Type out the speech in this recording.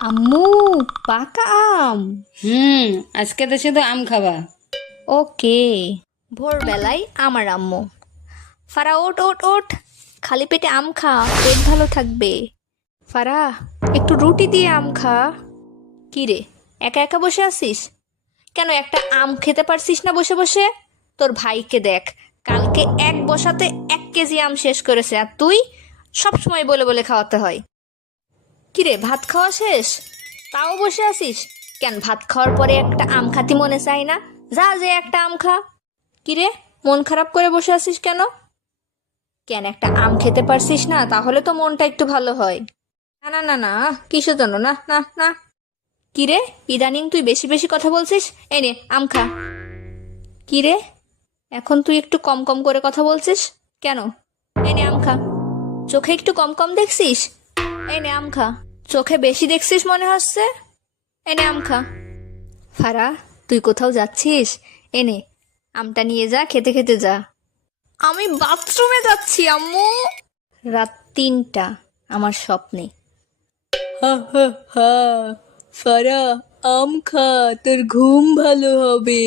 আম্মু, পাকা আম। হুম। আজকে তো শুধু আম খাবা? ওকে। ভোরবেলায় আমার আম্মু, ফারা ওঠ ওঠ ওঠ, খালি পেটে আম খা, পেট ভালো থাকবে। ফারা, একটু রুটি দিয়ে আম খা। কি রে, একা একা বসে আছিস কেন? একটা আম খেতে পারছিস না বসে বসে? তোর ভাইকে দেখ, কালকে এক বসাতে 1 কেজি আম শেষ করেছে, আর তুই সব সময় বলে বলে খাওয়াতে হয়। কিরে, ভাত খাওয়া শেষ তাও বসে আছিস কেন? ভাত খাওয়ার পরে একটা আম খাতি মনে চাই না? যা, যে একটা আম খা। কিরে, মন খারাপ করে বসে আছিস কেন? কেন একটা আম খেতে পারছিস না? তাহলে তো মনটা একটু ভালো হয়। না না না না, কিসের জন্য? না না না। কিরে, ইদানিং তুই বেশি বেশি কথা বলছিস। এই নে আম খা। কিরে, এখন তুই একটু কম কম করে কথা বলছিস কেন? এই নে আম খা। চোখে একটু কম কম দেখছিস? এই নে আম খা। চোখে বেশি দেখছিস মনে হচ্ছে। এনে আম খা। ফারা, তুই কোথাও যাচ্ছিস? এনে আমটা নিয়ে যা, খেতে খেতে যা। আমি বাথরুমে যাচ্ছি আম্মু। রাত 3টা, আমার স্বপ্নে। হা হা হা। ফারা, আম খা, তোর ঘুম ভালো হবে।